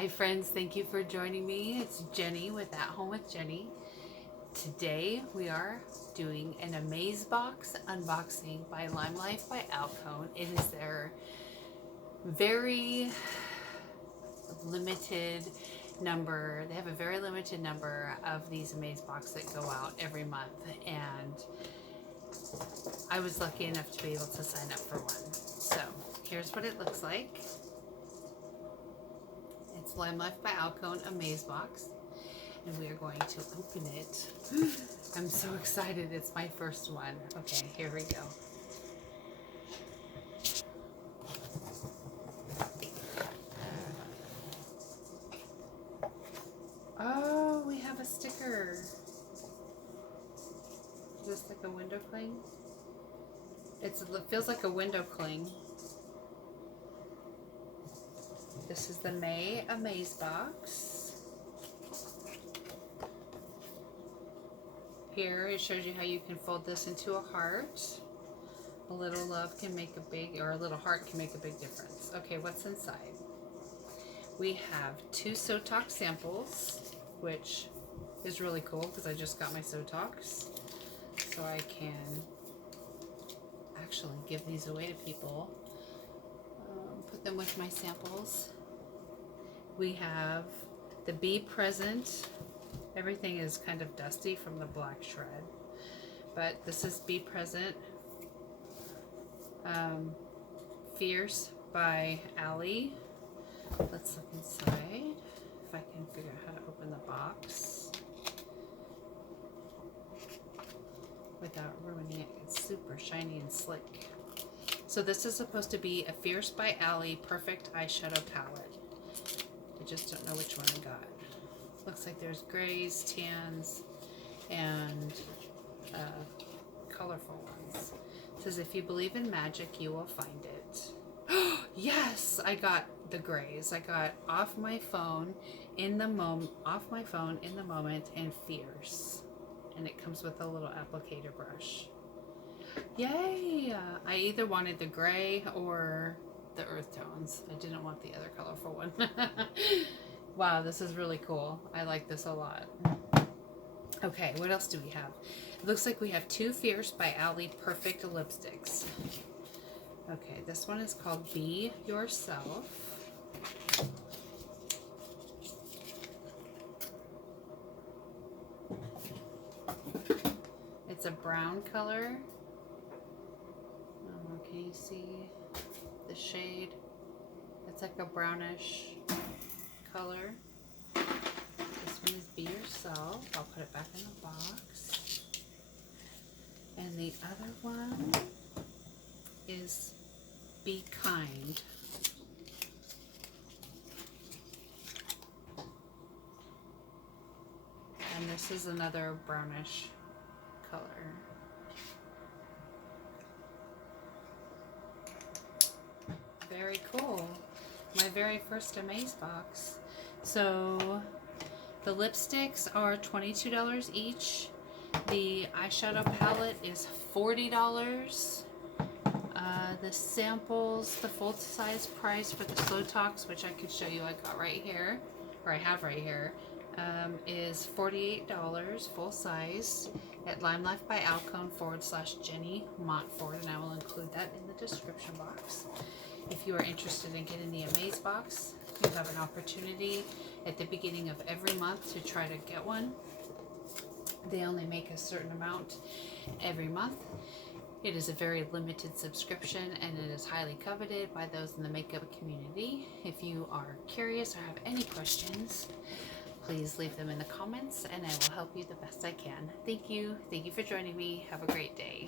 Hi friends, thank you for joining me. It's Jenny with At Home with Jenny. Today we are doing an Amazebox unboxing by Limelife by Alcone. It is their very limited number. They have a very limited number of these Amazebox that go out every month, and I was lucky enough to be able to sign up for one. So here's what it looks like. It's Limelife by Alcone Amazebox, and we are going to open it. I'm so excited. It's my first one. Okay, here we go. Oh, we have a sticker. Is this like a window cling? It feels like a window cling. This is the May Amazebox. Here it shows you how you can fold this into a heart. A little love can make a big, or a little heart can make a big difference. Okay, what's inside? We have 2 Sotox samples, which is really cool because I just got my Sotox. So I can actually give these away to people. Put them with my samples. We have the Be Present. Everything is kind of dusty from the black shred, but this is Be Present. Fierce by Allie. Let's look inside if I can figure out how to open the box without ruining it. It's super shiny and slick. So this is supposed to be a Fierce by Allie Perfect Eyeshadow Palette. I just don't know which one I got. Looks like there's grays, tans, and colorful ones. It says, if you believe in magic, you will find it. Yes, I got the grays. I got Off My Phone in the Moment, and Fierce. And it comes with a little applicator brush. Yay! I either wanted the gray or the earth tones. I didn't want the other colorful one. Wow, this is really cool. I like this a lot. Okay, what else do we have? It looks like we have 2 Fierce by Allie Perfect lipsticks. Okay, this one is called Be Yourself. It's a brown color. Can you see the shade? It's like a brownish color. This one is Be Yourself. I'll put it back in the box. And the other one is Be Kind. And this is another brownish color. Very cool. My very first Amazebox. So the lipsticks are $22 each. The eyeshadow palette is $40. The samples, the full size price for the Sotox, which I could show you I got right here, or I have right here, is $48 full size at Limelife by Alcone /Jenny Montfort, and I will include that in the description box. If you are interested in getting the Amazebox, you have an opportunity at the beginning of every month to try to get one. They only make a certain amount every month. It is a very limited subscription, and it is highly coveted by those in the makeup community. If you are curious or have any questions, please leave them in the comments, and I will help you the best I can. Thank you. Thank you for joining me. Have a great day.